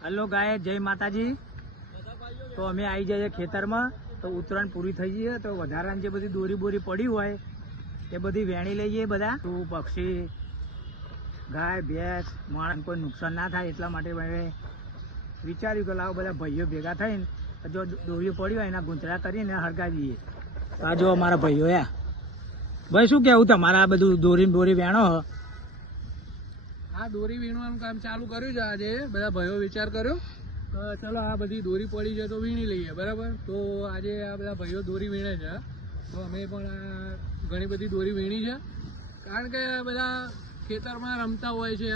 Hello गाय जय माताजी। तो अमे आई जाइए खेतर में तो उत्तरायण पूरी थई गई तो वधारानी जे बधी दोरी बोरी पड़ी होय ए बधी वेणी लईए बधा तो पक्षी गाय भैंस माणस कोई नुकसान ना थाय એટલા માટે મેં વિચાર્યું કે લાવો બધા ભાઈઓ ભેગા થઈને જો દોરીઓ પડી હોય એના ગુંતરા કરીને હરગાવી દઈએ। આ જો અમારા ભાઈઓ યા ભાઈ શું કહેવું તમારા આ બધું દોરી વેણો આ દોરી વીણવાનું કામ ચાલુ કર્યું છે આજે બધા ભાઈઓ વિચાર કર્યો તો ચલો આ બધી દોરી પડી છે તો વીણી લઈએ બરાબર। તો આજે આ બધા ભાઈઓ દોરી વીણે છે તો અમે પણ ઘણી બધી દોરી વીણી છે કારણ કે બધા ખેતરમાં રમતા હોય છે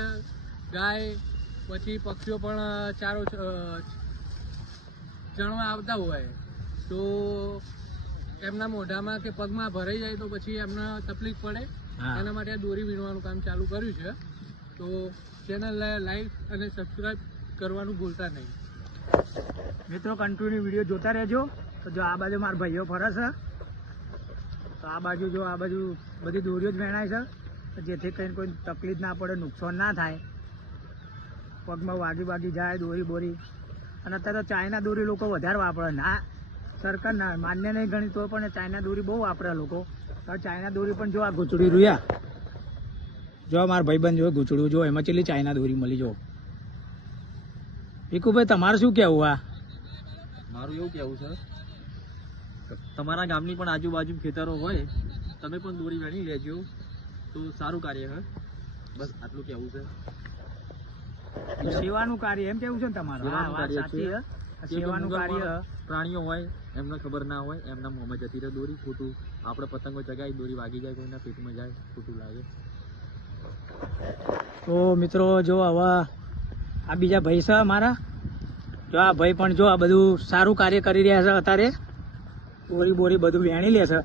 ગાય પછી પક્ષીઓ પણ ચારો ચણવા આવતા હોય તો એમના મોઢામાં કે પગમાં ભરાઈ જાય તો પછી એમને તકલીફ પડે એના માટે આ દોરી વીણવાનું કામ ચાલુ કર્યું છે। તો ચેનલ લાઈક અને સબસ્ક્રાઈબ કરવાનું ભૂલતા નહીં મિત્રો। કન્ટિન્યુ વિડીયો જોતા રહેજો। તો જો આ બાજુ મારા ભાઈઓ ફરે છે તો આ બાજુ જો આ બાજુ બધી દોરીઓ જ વેણાય છે જેથી કરીને કોઈ તકલીફ ના પડે નુકસાન ના થાય પગમાં વાગી જાય દોરી બોરી। અને અત્યારે તો ચાઇના દોરી લોકો વધારે વાપરે ના સરકાર ના માન્ય નહીં ગણી તો પણ ચાઇના દોરી બહુ વાપરે લોકો। તો ચાઇના દોરી પણ જો આ ગુચડી રૂયા જો મારા ભાઈબંધ જો ગુચડું જો એમાં ચેલી ચાઇના દોરી મળી જો। ભીખુભાઈ તમારે શું કહેવું? આ મારું એવું કહેવું છે તમારા ગામની પણ આજુબાજુ ખેતરો હોય તમે પણ દોરી વેણી લેજો તો સારું કાર્ય છે। બસ આટલું કહેવું છે। સેવાનું કાર્ય એમ કેવું છે ને તમારું? સેવાનું કાર્ય પ્રાણીઓ હોય એમને ખબર ના હોય એમના મોંમાં જતી રહે દોરી ખોટું આપણે પતંગો ચગાવી દોરી વાગી જાય કોઈના પેટમાં જાય ખોટું લાગે। તો મિત્રો જો હવે આ બીજા ભાઈ છે અમારા જો આ ભાઈ પણ જો આ બધું સારું કાર્ય કરી રહ્યા છે અત્યારે દોરી બોરી બધું વેણી લે છે।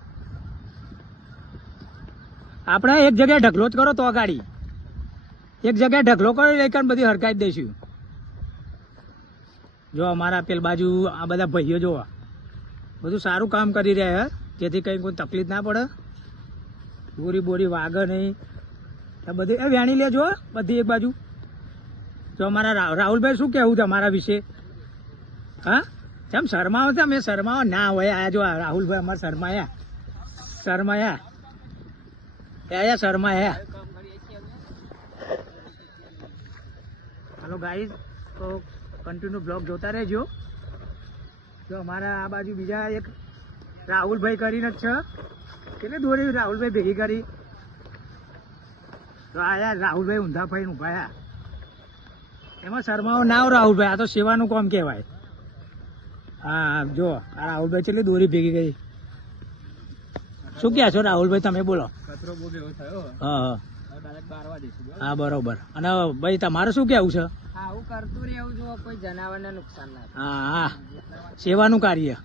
આપણે એક જગ્યાએ ઢગલો જ કરો તો ગાડી એક જગ્યાએ ઢગલો કરી લઈ બધી હરકાઈ દઈશું। જો અમારા પેલ બાજુ આ બધા ભાઈઓ જો બધું સારું કામ કરી રહ્યા છે જેથી કંઈ કોઈ તકલીફ ના પડે દોરી બોરી વાગે નહીં બધી એ વેણી લેજો બધી એક બાજુ। જો અમારા રાહુલભાઈ શું કહેવું છે અમારા વિશે? હા જેમ શરમાવો છે અમે શરમાવો ના હોય આ જો રાહુલભાઈ અમારા શરમાયા હલો ગાઈઝ તો કન્ટિન્યુ બ્લોગ જોતા રહેજો। જો અમારા આ બાજુ બીજા એક રાહુલભાઈ કરીને જ છે કેટલી દોરી રાહુલભાઈ ભેગી કરી તો આયા રાહુલભાઈ ઊંધા ફાઈને ઉભા એમાં શરમાવો ના હો રાહુલભાઈ આ તો સેવાનું કામ કહેવાય। હા જો આ રાહુલભાઈ કેટલી દોરી ભેગી કરી શું કહે છો રાહુલભાઈ તમે બોલો? કચરો બહુ ભેગો થયો હા હા બરોબર। અને ભાઈ તમારે શું કહેવું છે? આવું કરતું રહેવું જો કોઈ જનાવરને નુકસાન ના હા સેવાનું કાર્ય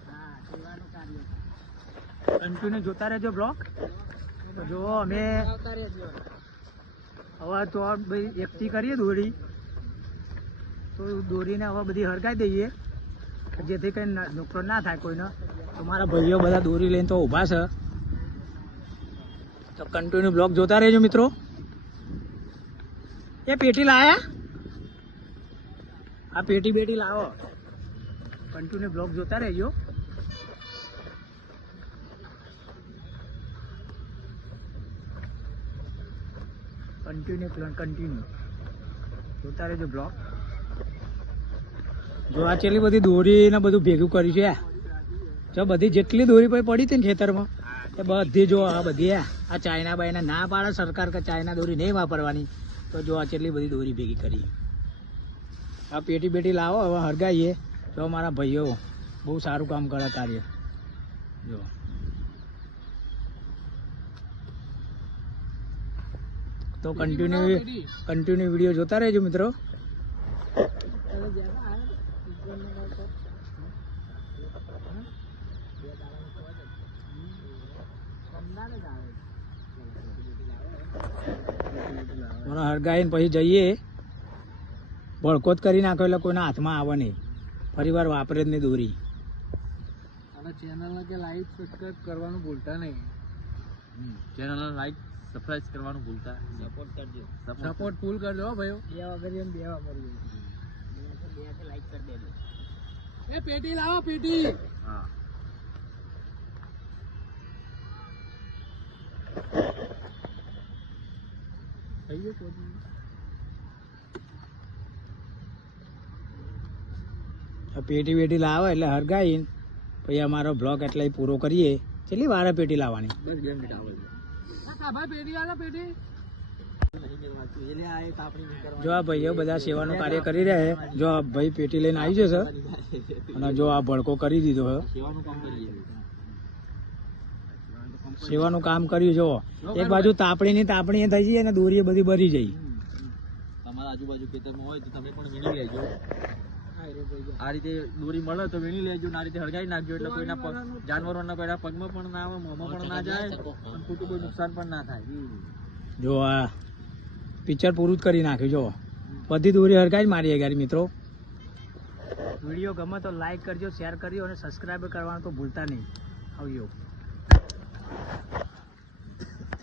કન્ટિન્યુ જોતા રહેજો બ્લોગ। જો અમે હવે તો ભાઈ એકઠી કરીએ દોરી તો દોરીને હવે બધી હરગાઈ દઈએ જેથી કંઈ નુકસાન ના થાય કોઈને। તો મારા ભાઈઓ બધા દોરી લઈને તો ઊભા છે તો કન્ટિન્યુ બ્લોગ જોતા રહેજો મિત્રો। એ પેટી લાયા આ પેટી બેટી લાવો કન્ટિન્યુ બ્લોગ જોતા રહેજો। કન્ટિન્યુ જોતા રહેજો બ્લોગ। જો આ છેલ્લી બધી દોરી ને બધું ભેગું કર્યું છે જો બધી જેટલી દોરી પડી હતી ને ખેતરમાં એ બધી જો આ બધી આ ચાઇના બાયના ના પાડે સરકાર કે ચાઇના દોરી નહીં વાપરવાની તો જો આ છેલ્લી બધી દોરી ભેગી કરી આ પેટી બેટી લાવો હવે હરગાઈએ। જો મારા ભાઈઓ બહુ સારું કામ કરે કાર્ય જો તો કન્ટિન્યુ વિડીયો જોતા રહેજો મિત્રો। હરગાઈને પછી જઈએ ભડકો જ કરી નાખો એટલે કોઈના હાથમાં આવે નહીં ફરી વાર વાપરે જ નહીં દોરી। અને ચેનલને કે લાઈક સબસ્ક્રાઈબ કરવાનું ભૂલતા નહીં ચેનલને લાઈક સબસ્ક્રાઇબ કરવાનું ભૂલતા સપોર્ટ કરજો સપોર્ટ ફૂલ કરજો ભાઈઓ બે વગર બે વાપરીએ કરી દેજો. એ પેટી લાવો પેટી. હા થઈ ગયું પહોંચી ગયું. આ પેટી વેટી લાવે એટલે હરગાઈ પછી અમારો બ્લોગ એટલે પૂરો કરીએ. કેટલી વાર પેટી લાવવાની? બસ 2 મિનિટ આવે છે. આ કાભાઈ પેટી આલો પેટી. નહીં મેળવાતું. એટલે આ એક આપણી નહીં કરવાની. જો આ ભાઈઓ બધા સેવાનું કાર્ય કરી રહ્યા છે. જો આ ભાઈ પેટી લઈને આવી જશે અને જો આ ભડકો કરી દીધો છે. સેવાનું કામ કરીએ. સેવાનું કામ કર્યું જો એક બાજુ તાપણી થઈ જાય અને દોરી એ બધી ભરી જાય. તમારા આજુબાજુ ખેતરમાં હોય તો તમે પણ વીણી લેજો. આ રીતે દોરી મળે તો વીણી લેજો ને આ રીતે હળગાઈ નાખજો એટલે કોઈના જાનવરોના કોઈના પગમાં પણ ના આવે, મોંમાં પણ ના જાય અને ખોટું કોઈ નુકસાન પણ ના થાય. જો આ પિક્ચર પૂરું જ કરી નાખ્યું. જો બધી દોરી હરગાઈ જ મારી ગાડી. મિત્રો વિડીયો ગમે તો લાઈક કરજો, શેર કરજો અને સબસ્ક્રાઈબ કરવાનું તો ભૂલતા નહીં. આવજો.